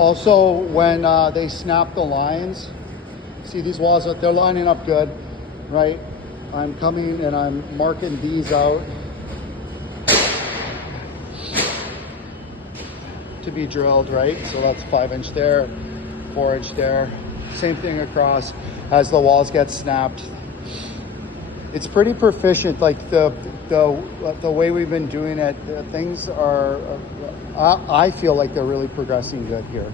Also, when they snap the lines, see these walls, they're lining up good, right? I'm coming and I'm marking these out to be drilled, right? So that's 5-inch there, 4-inch there. Same thing across as the walls get snapped. It's pretty proficient, like the way we've been doing it. Things are, I feel like they're really progressing good here.